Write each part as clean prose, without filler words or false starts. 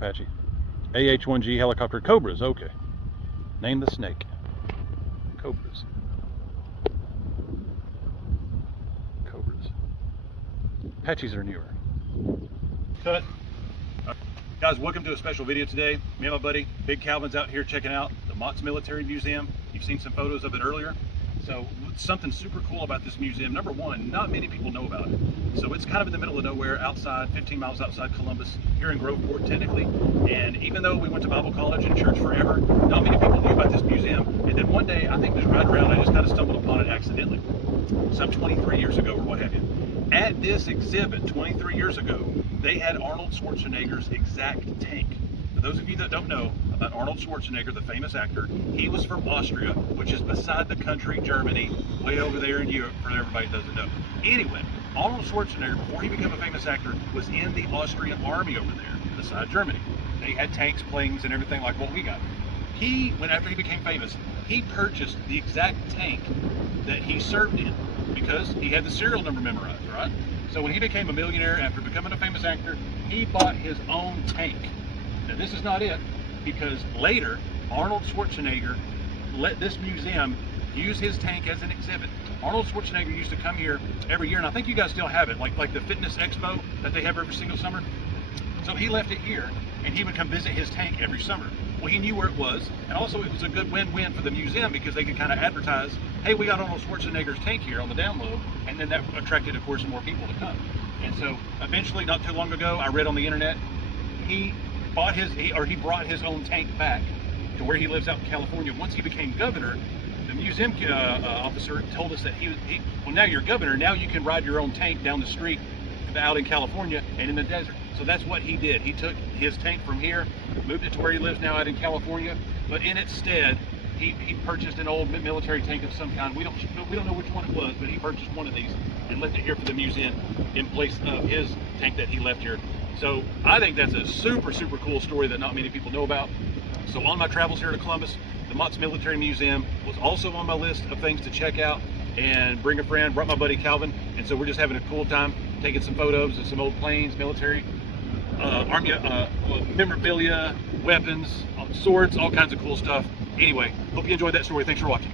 Apache. AH-1G helicopter Cobras, okay. Name the snake. Cobras. Cobras. Apaches are newer. Cut. Guys, welcome to a special video today. Me and my buddy, Big Calvin's out here checking out the Mott's Military Museum. You've seen some photos of it earlier. So something super cool about this museum. Number one, not many people know about it. So it's kind of in the middle of nowhere, outside, 15 miles outside Columbus, here in Groveport technically. And even though we went to Bible college and church forever, not many people knew about this museum. And then one day, I think just riding around, I just kind of stumbled upon it accidentally, some 23 years ago or what have you. At this exhibit 23 years ago, they had Arnold Schwarzenegger's exact tank. For those of you that don't know about Arnold Schwarzenegger, the famous actor, he was from Austria, which is beside the country Germany, way over there in Europe, for everybody that doesn't know. Anyway, Arnold Schwarzenegger, before he became a famous actor, was in the Austrian army over there, beside Germany. They had tanks, planes, and everything like what we got. After he became famous, he purchased the exact tank that he served in because he had the serial number memorized, right? So when he became a millionaire after becoming a famous actor, he bought his own tank. Now this is not it, because later Arnold Schwarzenegger let this museum use his tank as an exhibit. Arnold Schwarzenegger used to come here every year, and I think you guys still have it, like the fitness expo that they have every single summer. So he left it here, and he would come visit his tank every summer. Well, he knew where it was, and also it was a good win-win for the museum because they could kind of advertise, hey, we got Arnold Schwarzenegger's tank here on the down low, and then that attracted, of course, more people to come. And so eventually, not too long ago, I read on the internet, he brought his own tank back to where he lives out in California. Once he became governor, the museum officer told us that well, now you're governor, now you can ride your own tank down the street out in California and in the desert. So that's what he did. He took his tank from here, moved it to where he lives now out in California, but in its stead, he purchased an old military tank of some kind. We don't know which one it was, but he purchased one of these and left it here for the museum in place of his tank that he left here. So I think that's a super, super cool story that not many people know about. So on my travels here to Columbus, the Mott's Military Museum was also on my list of things to check out and bring a friend, brought my buddy Calvin, and so we're just having a cool time taking some photos of some old planes, military, army, memorabilia, weapons, swords, all kinds of cool stuff. Anyway, hope you enjoyed that story. Thanks for watching.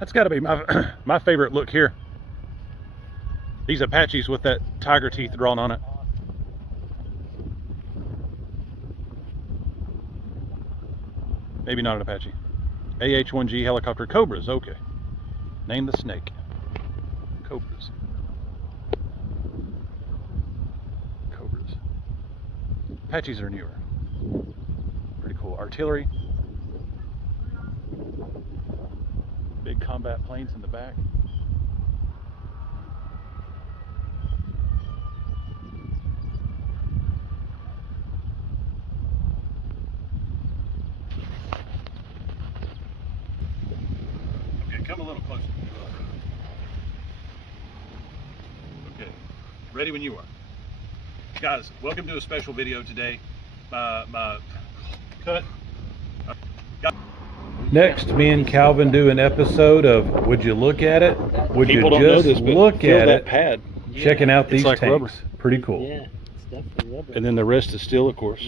That's got to be my favorite look here. These Apaches with that tiger teeth drawn on it. Maybe not an Apache. AH-1G helicopter Cobras, okay. Name the snake. Cobras. Cobras. Apaches are newer. Pretty cool. Artillery. Big combat planes in the back. Okay, come a little closer. Okay, ready when you are. Guys, welcome to a special video today. Next, me and Calvin do an episode of Would You Look at It? Would You Just Look at It? Pad. Checking out these like tanks. rubber. Pretty cool. Yeah, it's definitely rubber. And then the rest is steel, of course.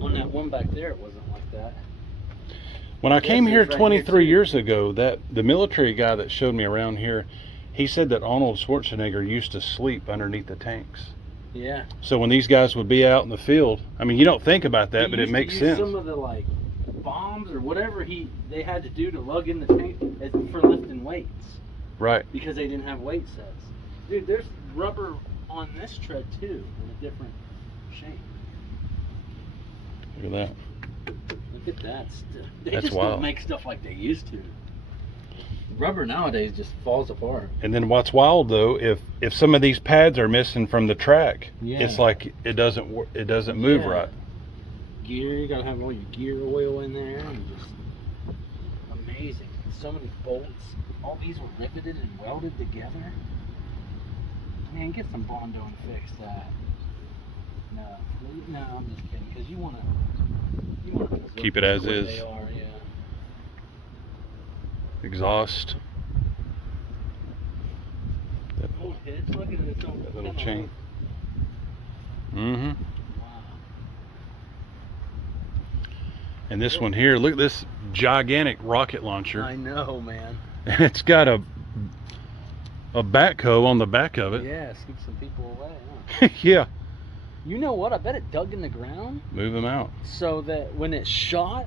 On that one back there, it wasn't like that. When I came here right here, 23 too. years ago, the military guy that showed me around here, he said that Arnold Schwarzenegger used to sleep underneath the tanks. Yeah. So when these guys would be out in the field, I mean, you don't think about that, but it used to makes use sense. Some of the like bombs or whatever they had to do to lug in the tank as for lifting weights Right. because they didn't have weight sets. Dude, there's rubber on this tread too in a different shape. Look at that. Look at that stuff. They That's just wild. don't make stuff like they used to. Rubber nowadays just falls apart. And then what's wild though, if some of these pads are missing from the track, Yeah. it's like it doesn't move Yeah. right. Gear, you gotta have all your gear oil in there and just amazing. So many bolts. All these were riveted and welded together. Man, get some Bondo and fix that. No, I'm just kidding. Because you wanna Keep it as the way is. They are, yeah. Exhaust. hitch. Look at this That little chain. Mm-hmm. Wow. And this one here, look at this gigantic rocket launcher. I know, man. And it's got a backhoe on the back of it. Yeah, scoop some people away, huh? Yeah. You know what? I bet it dug in the ground Move them out. so that when it shot,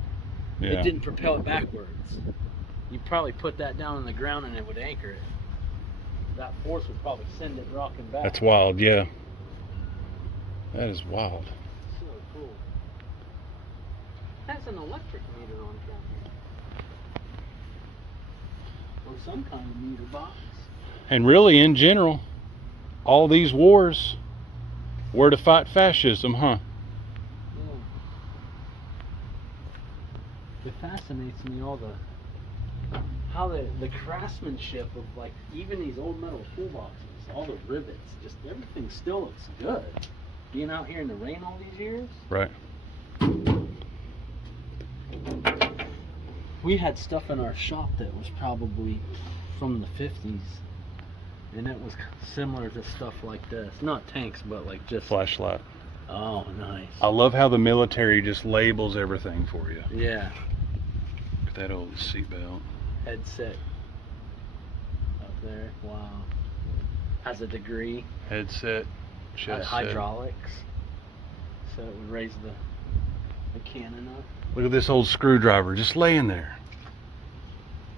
Yeah. it didn't propel it backwards. You probably put that down on the ground and it would anchor it. That force would probably send it rocking back. That's wild, yeah. That is wild. So cool. That's an electric meter on top. Or some kind of meter box. And really, in general, all these wars were to fight fascism, huh? Yeah. It fascinates me how the craftsmanship of like even these old metal toolboxes, all the rivets, just everything still looks good. Being out here in the rain all these years. Right. We had stuff in our shop that was probably from the 50s. And it was similar to stuff like this. Not tanks, but like just... Flashlight. Oh, nice. I love how the military just labels everything for you. Yeah. Look at that old seatbelt. Headset. Up there. Wow. Has a degree. Headset. Chest set. Hydraulics. So it would raise the cannon up. Look at this old screwdriver just laying there.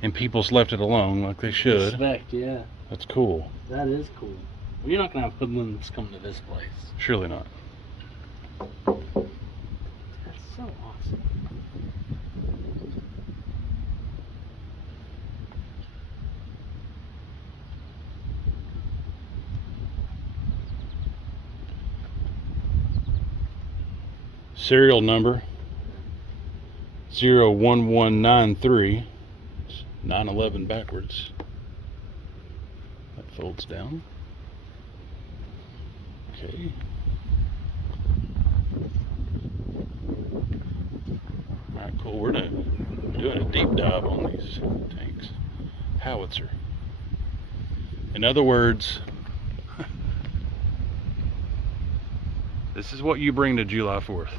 And people's left it alone like they should. Respect, yeah. That's cool. That is cool. Well, you're not going to have hoodlums come to this place. Surely not. That's so awesome. Serial number 01193. 911 backwards. That folds down. Okay. Alright, cool. We're doing a deep dive on these tanks. Howitzer. In other words, this is what you bring to July 4th.